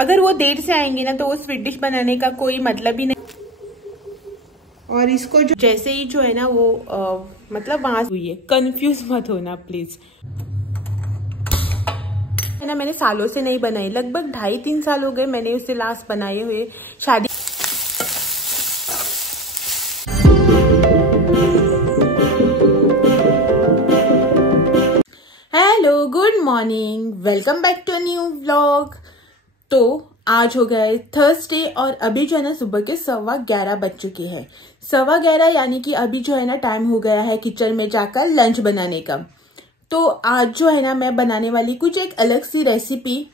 अगर वो देर से आएंगे ना तो वो स्वीट डिश बनाने का कोई मतलब ही नहीं। और इसको जो जैसे ही जो है ना वो मतलब वहां हुई है, कंफ्यूज मत होना प्लीज। है ना, मैंने सालों से नहीं बनाई, लगभग 2.5-3 साल हो गए मैंने उसे लास्ट बनाए हुए शादी। Hello, good morning, welcome back to a new vlog. तो आज हो गया है थर्सडे और अभी जो है ना सुबह के 11:15 बज चुके हैं। 11:15 यानी कि अभी जो है ना टाइम हो गया है किचन में जाकर लंच बनाने का। तो आज जो है ना मैं बनाने वाली कुछ एक अलग सी रेसिपी,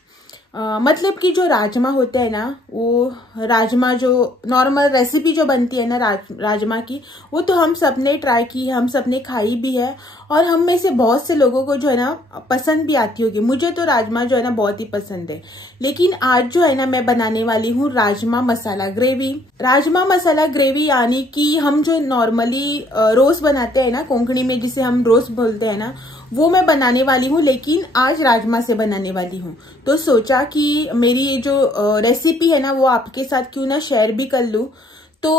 मतलब कि जो राजमा होते हैं ना, वो राजमा जो नॉर्मल रेसिपी जो बनती है ना राजमा की, वो तो हम सबने ट्राई की है, हम सबने खाई भी है और हम में से बहुत से लोगों को जो है ना पसंद भी आती होगी। मुझे तो राजमा जो है ना बहुत ही पसंद है। लेकिन आज जो है ना मैं बनाने वाली हूँ राजमा मसाला ग्रेवी। राजमा मसाला ग्रेवी यानी कि हम जो नॉर्मली रोस्ट बनाते हैं ना कोंकणी में, जिसे हम रोस्ट बोलते हैं ना, वो मैं बनाने वाली हूँ, लेकिन आज राजमा से बनाने वाली हूँ। तो सोचा कि मेरी ये जो रेसिपी है ना वो आपके साथ क्यों ना शेयर भी कर लूँ। तो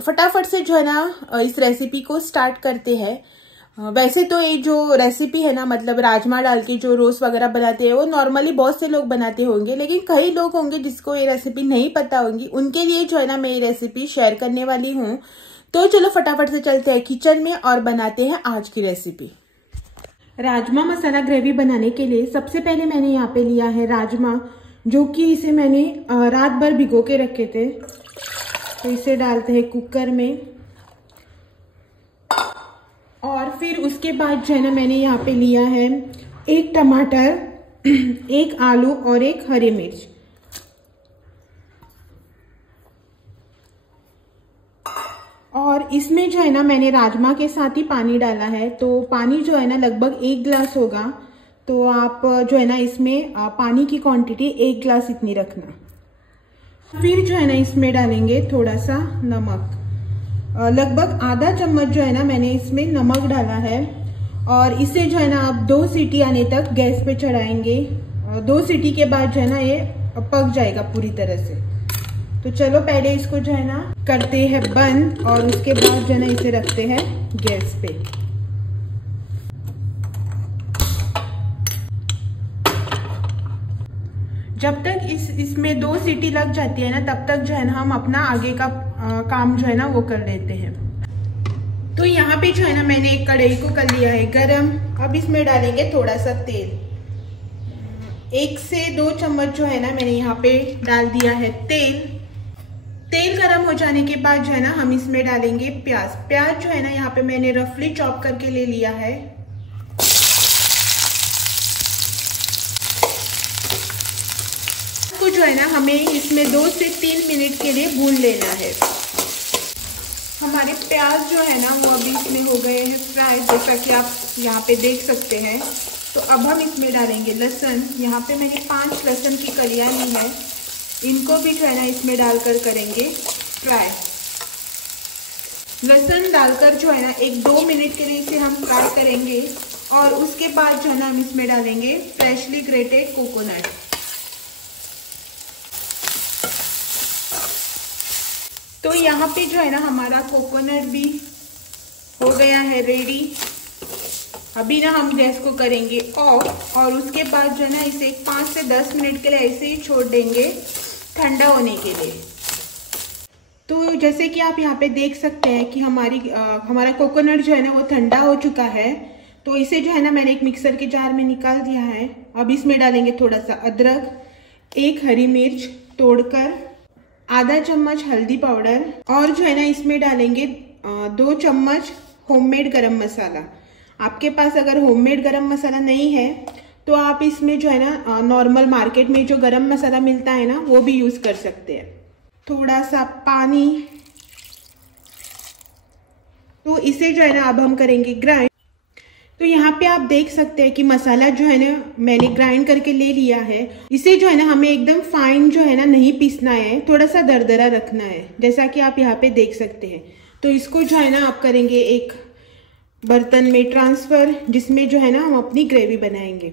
फटाफट से जो है ना इस रेसिपी को स्टार्ट करते हैं। वैसे तो ये जो रेसिपी है ना, मतलब राजमा डाल के जो रोस्ट वगैरह बनाते हैं वो नॉर्मली बहुत से लोग बनाते होंगे, लेकिन कई लोग होंगे जिसको ये रेसिपी नहीं पता होंगी, उनके लिए जो है ना मैं ये रेसिपी शेयर करने वाली हूँ। तो चलो फटाफट से चलते हैं किचन में और बनाते हैं आज की रेसिपी। राजमा मसाला ग्रेवी बनाने के लिए सबसे पहले मैंने यहाँ पे लिया है राजमा, जो कि इसे मैंने रात भर भिगो के रखे थे। तो इसे डालते हैं कुकर में और फिर उसके बाद जो है ना मैंने यहाँ पे लिया है 1 टमाटर, 1 आलू और 1 हरी मिर्च। और इसमें जो है ना मैंने राजमा के साथ ही पानी डाला है, तो पानी जो है ना लगभग 1 गिलास होगा। तो आप जो है ना इसमें पानी की क्वांटिटी 1 गिलास इतनी रखना। फिर जो है ना इसमें डालेंगे थोड़ा सा नमक, लगभग आधा चम्मच जो है ना मैंने इसमें नमक डाला है। और इसे जो है ना आप 2 सीटी आने तक गैस पे चढ़ाएंगे। 2 सीटी के बाद जो है ना ये पक जाएगा पूरी तरह से। तो चलो पहले इसको जो है ना करते हैं बंद और उसके बाद जो है ना इसे रखते हैं गैस पे। जब तक इसमें 2 सीटी लग जाती है ना, तब तक जो है ना हम अपना आगे का काम जो है ना वो कर लेते हैं। तो यहाँ पे जो है ना मैंने एक कढ़ाई को कर लिया है गरम। अब इसमें डालेंगे थोड़ा सा तेल। 1 से 2 चम्मच जो है ना मैंने यहाँ पे डाल दिया है तेल। तेल गरम हो जाने के बाद जो है ना हम इसमें डालेंगे प्याज। प्याज जो है ना यहाँ पे मैंने रफली चॉप करके ले लिया है। तो जो है ना हमें इसमें 2 से 3 मिनट के लिए भून लेना है। हमारे प्याज जो है ना वो अभी इसमें हो गए हैं फ्राई, जैसा कि आप यहाँ पे देख सकते हैं। तो अब हम इसमें डालेंगे लहसुन। यहाँ पे मैंने 5 लहसुन की कलियां ली है, इनको भी जो है ना इसमें डालकर करेंगे फ्राई। लहसुन डालकर जो है ना 1-2 मिनट के लिए इसे हम फ्राई करेंगे और उसके बाद जो है ना हम इसमें डालेंगे फ्रेशली ग्रेटेड कोकोनट। तो यहाँ पे जो है ना हमारा कोकोनट भी हो गया है रेडी। अभी ना हम गैस को करेंगे ऑफ और उसके बाद जो है ना इसे 5 से 10 मिनट के लिए ऐसे ही छोड़ देंगे ठंडा होने के लिए। तो जैसे कि आप यहाँ पे देख सकते हैं कि हमारा कोकोनट जो है ना वो ठंडा हो चुका है। तो इसे जो है ना मैंने एक मिक्सर के जार में निकाल दिया है। अब इसमें डालेंगे थोड़ा सा अदरक, 1 हरी मिर्च तोड़कर, आधा चम्मच हल्दी पाउडर और जो है ना इसमें डालेंगे 2 चम्मच होममेड गरम मसाला। आपके पास अगर होममेड गरम मसाला नहीं है तो आप इसमें जो है ना नॉर्मल मार्केट में जो गरम मसाला मिलता है ना वो भी यूज कर सकते हैं। थोड़ा सा पानी। तो इसे जो है ना अब हम करेंगे ग्राइंड। तो यहाँ पे आप देख सकते हैं कि मसाला जो है ना मैंने ग्राइंड करके ले लिया है। इसे जो है ना हमें एकदम फाइन जो है ना नहीं पीसना है, थोड़ा सा दरदरा रखना है, जैसा कि आप यहाँ पे देख सकते हैं। तो इसको जो है ना आप करेंगे एक बर्तन में ट्रांसफर, जिसमें जो है ना हम अपनी ग्रेवी बनाएंगे।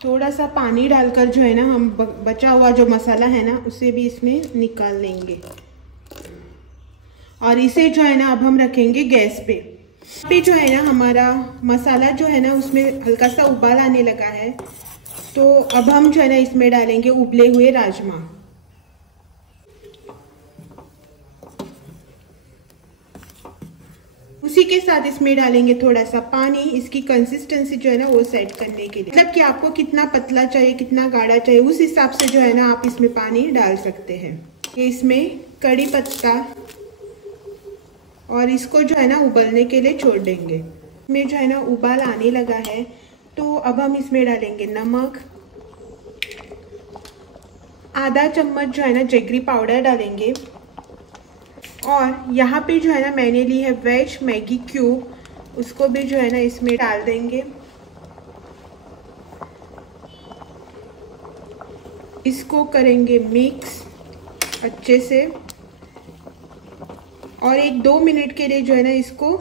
थोड़ा सा पानी डालकर जो है ना हम बचा हुआ जो मसाला है ना उसे भी इसमें निकाल लेंगे। और इसे जो है ना अब हम रखेंगे गैस पे जो है ना हमारा मसाला जो है ना उसमें हल्का सा उबाल आने लगा है। तो अब हम जो है ना इसमें डालेंगे उबले हुए राजमा। उसी के साथ इसमें डालेंगे थोड़ा सा पानी, इसकी कंसिस्टेंसी जो है ना वो सेट करने के लिए। मतलब कि आपको कितना पतला चाहिए कितना गाढ़ा चाहिए उस हिसाब से जो है ना आप इसमें पानी डाल सकते हैं। इसमें कड़ी पत्ता और इसको जो है ना उबलने के लिए छोड़ देंगे। इसमें जो है ना उबाल आने लगा है तो अब हम इसमें डालेंगे नमक, आधा चम्मच जो है ना जेगरी पाउडर डालेंगे। और यहाँ पे जो है ना मैंने ली है वेज मैगी क्यूब, उसको भी जो है ना इसमें डाल देंगे। इसको करेंगे मिक्स अच्छे से और 1-2 मिनट के लिए जो है ना इसको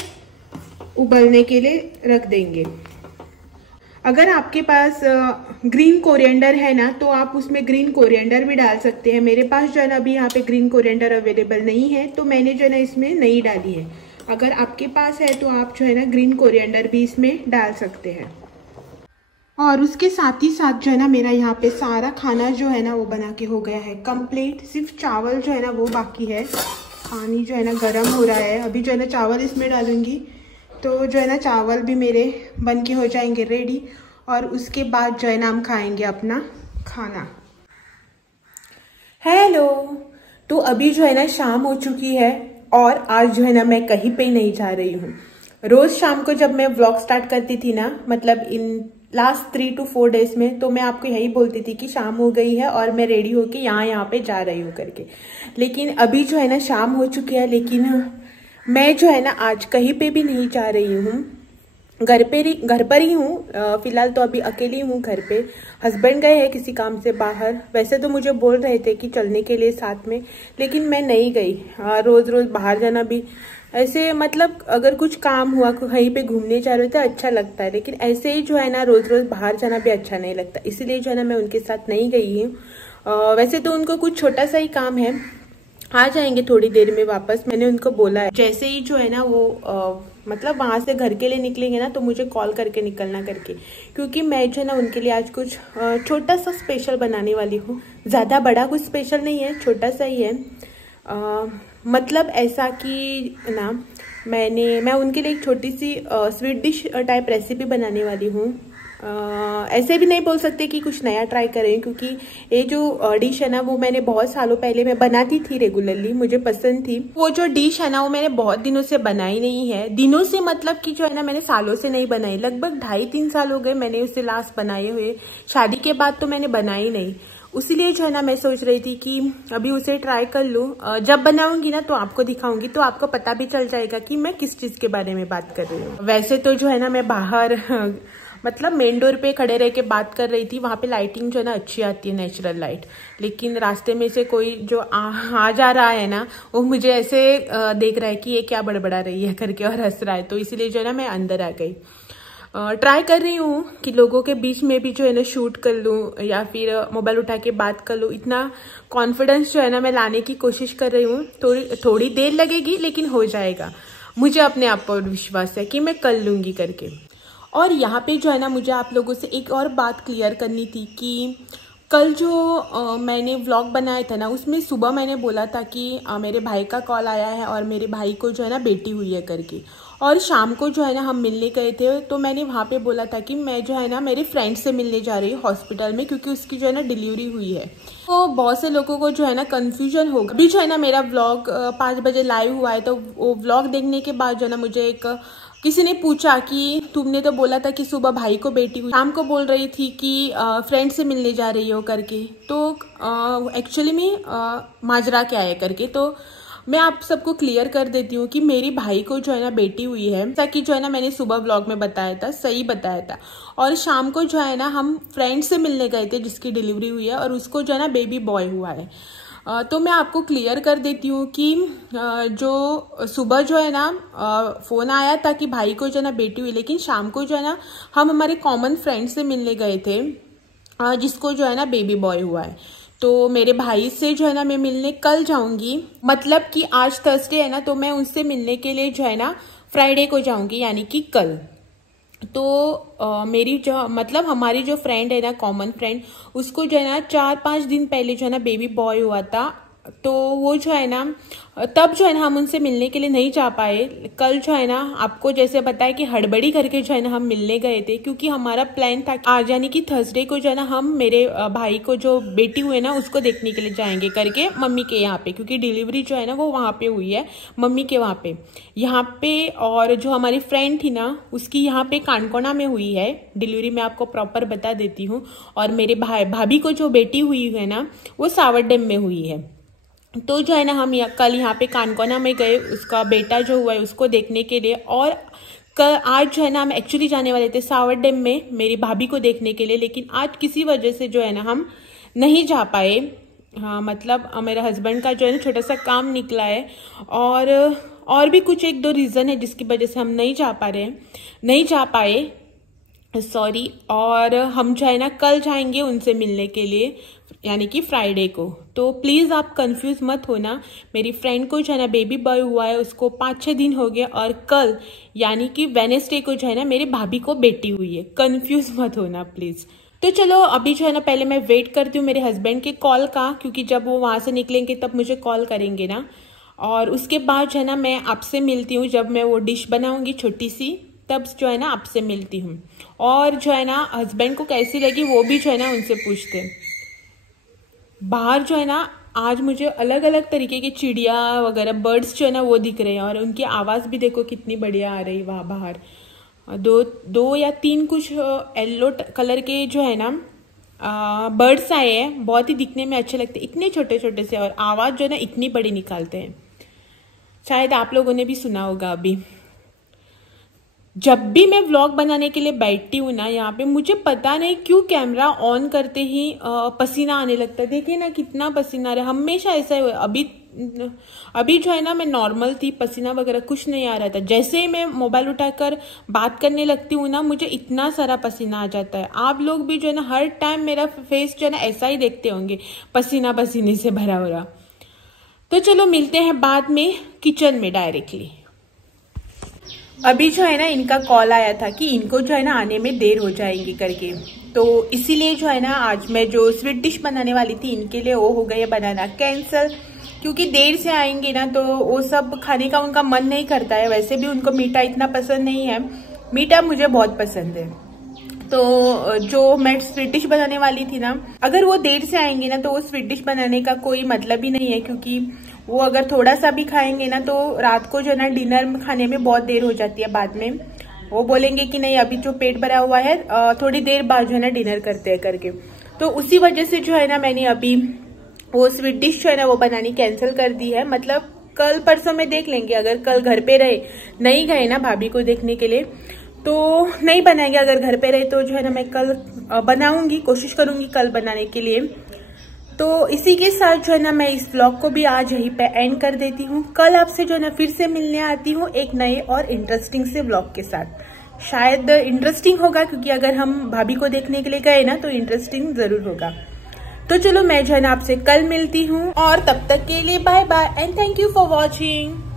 उबलने के लिए रख देंगे। अगर आपके पास ग्रीन कोरिएंडर है ना तो आप उसमें ग्रीन कोरिएंडर भी डाल सकते हैं। मेरे पास जो है ना अभी यहाँ पे ग्रीन कोरिएंडर अवेलेबल नहीं है तो मैंने जो है ना इसमें नहीं डाली है। अगर आपके पास है तो आप जो है ना ग्रीन कोरिएंडर भी इसमें डाल सकते हैं। और उसके साथ ही साथ जो है ना मेरा यहाँ पे सारा खाना जो है ना वो बना के हो गया है कंप्लीट। सिर्फ चावल जो है ना वो बाकी है। पानी जो है ना गर्म हो रहा है, अभी जो है ना चावल इसमें डालूंगी तो जो है ना चावल भी मेरे बन के हो जाएंगे रेडी। और उसके बाद जो है ना हम खाएंगे अपना खाना। हेलो, तो अभी जो है ना शाम हो चुकी है और आज जो है ना मैं कहीं पे नहीं जा रही हूँ। रोज शाम को जब मैं व्लॉग स्टार्ट करती थी ना, मतलब इन लास्ट 3 to 4 डेज में, तो मैं आपको यही बोलती थी कि शाम हो गई है और मैं रेडी होके यहाँ पे जा रही हूँ करके। लेकिन अभी जो है ना शाम हो चुकी है लेकिन मैं जो है ना आज कहीं पे भी नहीं जा रही हूँ। घर पर ही हूँ फिलहाल। तो अभी अकेली हूँ घर पे। हस्बैंड गए हैं किसी काम से बाहर। वैसे तो मुझे बोल रहे थे कि चलने के लिए साथ में, लेकिन मैं नहीं गई। रोज रोज बाहर जाना भी ऐसे, मतलब अगर कुछ काम हुआ कहीं पे घूमने जा रहे थे अच्छा लगता है, लेकिन ऐसे ही जो है ना रोज रोज बाहर जाना भी अच्छा नहीं लगता। इसलिए जो है ना मैं उनके साथ नहीं गई हूँ। वैसे तो उनको कुछ छोटा सा ही काम है, आ जाएंगे थोड़ी देर में वापस। मैंने उनको बोला है जैसे ही जो है ना वो मतलब वहां से घर के लिए निकलेंगे ना तो मुझे कॉल करके निकलना करके, क्योंकि मैं जो है ना उनके लिए आज कुछ छोटा सा स्पेशल बनाने वाली हूँ। ज़्यादा बड़ा कुछ स्पेशल नहीं है, छोटा सा ही है। मतलब ऐसा कि ना मैं उनके लिए एक छोटी सी स्वीट डिश टाइप रेसिपी बनाने वाली हूँ। ऐसे भी नहीं बोल सकते कि कुछ नया ट्राई करें, क्योंकि ये जो डिश है ना वो मैंने बहुत सालों पहले मैं बनाती थी रेगुलरली, मुझे पसंद थी। वो जो डिश है ना वो मैंने बहुत दिनों से बनाई नहीं है। दिनों से मतलब कि जो है ना मैंने सालों से नहीं बनाई। लगभग 2.5-3 साल हो गए मैंने उसे लास्ट बनाए हुए। शादी के बाद तो मैंने बनाई नहीं। उसीलिए जो है ना मैं सोच रही थी कि अभी उसे ट्राई कर लूँ। जब बनाऊंगी ना तो आपको दिखाऊंगी, तो आपको पता भी चल जाएगा कि मैं किस चीज के बारे में बात कर रही हूँ। वैसे तो जो है ना मैं बाहर मतलब मेन डोर पे खड़े रह के बात कर रही थी। वहां पे लाइटिंग जो है ना अच्छी आती है, नेचुरल लाइट। लेकिन रास्ते में से कोई जो आ जा रहा है ना वो मुझे ऐसे देख रहा है कि ये क्या बड़बड़ा रही है करके और हंस रहा है। तो इसीलिए जो है ना मैं अंदर आ गई। ट्राई कर रही हूँ कि लोगों के बीच में भी जो है ना शूट कर लूँ या फिर मोबाइल उठा के बात कर लूँ। इतना कॉन्फिडेंस जो है ना मैं लाने की कोशिश कर रही हूँ। थोड़ी देर लगेगी लेकिन हो जाएगा। मुझे अपने आप पर विश्वास है कि मैं कर लूँगी करके। और यहाँ पे जो है ना मुझे आप लोगों से एक और बात क्लियर करनी थी कि कल जो मैंने व्लॉग बनाया था ना उसमें सुबह मैंने बोला था कि मेरे भाई का कॉल आया है और मेरे भाई को जो है ना बेटी हुई है करके। और शाम को जो है ना हम मिलने गए थे, तो मैंने वहाँ पे बोला था कि मैं जो है ना मेरे फ्रेंड से मिलने जा रही हूँ हॉस्पिटल में, क्योंकि उसकी जो है ना डिलीवरी हुई है। तो बहुत से लोगों को जो है ना कन्फ्यूजन होगा। अभी जो है ना मेरा व्लॉग 5 बजे लाइव हुआ है, तो वो व्लॉग देखने के बाद जो है ना मुझे किसी ने पूछा कि तुमने तो बोला था कि सुबह भाई को बेटी हुई, शाम को बोल रही थी कि फ्रेंड से मिलने जा रही हो करके। तो एक्चुअली में माजरा क्या है करके, तो मैं आप सबको क्लियर कर देती हूँ कि मेरी भाई को जो है ना बेटी हुई है, जैसा कि जो है ना मैंने सुबह व्लॉग में बताया था, सही बताया था। और शाम को जो है ना हम फ्रेंड से मिलने गए थे जिसकी डिलीवरी हुई है और उसको जो है ना बेबी बॉय हुआ है। तो मैं आपको क्लियर कर देती हूँ कि जो सुबह जो है ना फ़ोन आया था कि भाई को जो है ना बेटी हुई, लेकिन शाम को जो है ना हम हमारे कॉमन फ्रेंड से मिलने गए थे। जिसको जो है ना बेबी बॉय हुआ है। तो मेरे भाई से जो है ना मैं मिलने कल जाऊंगी, मतलब कि आज थर्सडे है ना, तो मैं उनसे मिलने के लिए जो है ना फ्राइडे को जाऊंगी, यानी कि कल। तो मेरी जो मतलब हमारी जो फ्रेंड है ना, कॉमन फ्रेंड, उसको जो है ना 4-5 दिन पहले जो है ना बेबी बॉय हुआ था। तो वो जो है ना तब जो है ना हम उनसे मिलने के लिए नहीं जा पाए। कल जो है ना आपको जैसे बताया कि हड़बड़ी करके जो है ना हम मिलने गए थे, क्योंकि हमारा प्लान था आज यानी कि थर्सडे को जो है ना हम मेरे भाई को जो बेटी हुई ना उसको देखने के लिए जाएंगे करके मम्मी के यहाँ पे, क्योंकि डिलीवरी जो है ना वो वहाँ पे हुई है मम्मी के वहाँ पे, यहाँ पे। और जो हमारी फ्रेंड थी ना उसकी यहाँ पे कानकोना में हुई है डिलीवरी, मैं आपको प्रॉपर बता देती हूँ। और मेरे भाभी को जो बेटी हुई है ना वो सावरडेम में हुई है। तो जो है ना हम कल यहाँ पे कानकोना में गए उसका बेटा जो हुआ है उसको देखने के लिए। और आज जो है ना हम एक्चुअली जाने वाले थे सावरडेम में मेरी भाभी को देखने के लिए, लेकिन आज किसी वजह से जो है ना हम नहीं जा पाए। हाँ, मतलब मेरे हस्बैंड का जो है ना छोटा सा काम निकला है, और भी कुछ 1-2 रीज़न है जिसकी वजह से हम नहीं जा पाए सॉरी। और हम जो है ना कल जाएंगे उनसे मिलने के लिए, यानी कि फ्राइडे को। तो प्लीज़ आप कंफ्यूज मत होना, मेरी फ्रेंड को जो है ना बेबी बॉय हुआ है उसको 5-6 दिन हो गए, और कल यानी कि वेडनेसडे को जो है ना मेरी भाभी को बेटी हुई है। कंफ्यूज मत होना प्लीज़। तो चलो अभी जो है ना पहले मैं वेट करती हूँ मेरे हस्बैंड के कॉल का, क्योंकि जब वो वहाँ से निकलेंगे तब मुझे कॉल करेंगे ना। और उसके बाद जो है ना मैं आपसे मिलती हूँ, जब मैं वो डिश बनाऊँगी छोटी सी तब जो है ना आपसे मिलती हूँ। और जो है ना हस्बैंड को कैसी लगी वो भी जो है ना उनसे पूछते। बाहर जो है ना आज मुझे अलग अलग तरीके की चिड़िया वगैरह बर्ड्स जो है ना वो दिख रहे हैं, और उनकी आवाज़ भी देखो कितनी बढ़िया आ रही वहाँ बाहर। 2 या 3 कुछ येलो कलर के जो है ना बर्ड्स आए हैं, बहुत ही दिखने में अच्छे लगते हैं, इतने छोटे छोटे से, और आवाज़ जो है ना इतनी बड़ी निकालते हैं। शायद आप लोगों ने भी सुना होगा। अभी जब भी मैं व्लॉग बनाने के लिए बैठती हूँ ना यहाँ पे, मुझे पता नहीं क्यों कैमरा ऑन करते ही पसीना आने लगता है। देखिए ना कितना पसीना आ रहा है, हमेशा ऐसा ही। अभी जो है ना मैं नॉर्मल थी, पसीना वगैरह कुछ नहीं आ रहा था। जैसे ही मैं मोबाइल उठाकर बात करने लगती हूँ ना मुझे इतना सारा पसीना आ जाता है। आप लोग भी जो है ना हर टाइम मेरा फेस जो है ना ऐसा ही देखते होंगे, पसीना पसीने से भरा हो रहा। तो चलो मिलते हैं बाद में किचन में डायरेक्टली। अभी जो है ना इनका कॉल आया था कि इनको जो है ना आने में देर हो जाएगी करके, तो इसीलिए जो है ना आज मैं जो स्वीट डिश बनाने वाली थी इनके लिए वो हो गया बनाना कैंसल, क्योंकि देर से आएंगे ना तो वो सब खाने का उनका मन नहीं करता है। वैसे भी उनको मीठा इतना पसंद नहीं है, मीठा मुझे बहुत पसंद है। तो जो मैं स्वीट डिश बनाने वाली थी ना, अगर वो देर से आएंगे ना तो वो स्वीट डिश बनाने का कोई मतलब ही नहीं है, क्योंकि वो अगर थोड़ा सा भी खाएंगे ना तो रात को जो है ना डिनर खाने में बहुत देर हो जाती है। बाद में वो बोलेंगे कि नहीं अभी जो पेट भरा हुआ है थोड़ी देर बाद जो है ना डिनर करते हैं करके। तो उसी वजह से जो है ना मैंने अभी वो स्वीट डिश जो है ना वो बनानी कैंसिल कर दी है। मतलब कल परसों में देख लेंगे, अगर कल घर पे रहे, नहीं गए ना भाभी को देखने के लिए तो नहीं बनाएंगे। अगर घर पे रहे तो जो है ना मैं कल बनाऊंगी, कोशिश करूंगी कल बनाने के लिए। तो इसी के साथ जो है ना मैं इस व्लॉग को भी आज यहीं पे एंड कर देती हूँ। कल आपसे जो है ना फिर से मिलने आती हूँ एक नए और इंटरेस्टिंग से व्लॉग के साथ। शायद इंटरेस्टिंग होगा, क्योंकि अगर हम भाभी को देखने के लिए गए ना तो इंटरेस्टिंग जरूर होगा। तो चलो मैं जो है ना आपसे कल मिलती हूँ, और तब तक के लिए bye bye and thank you for watching.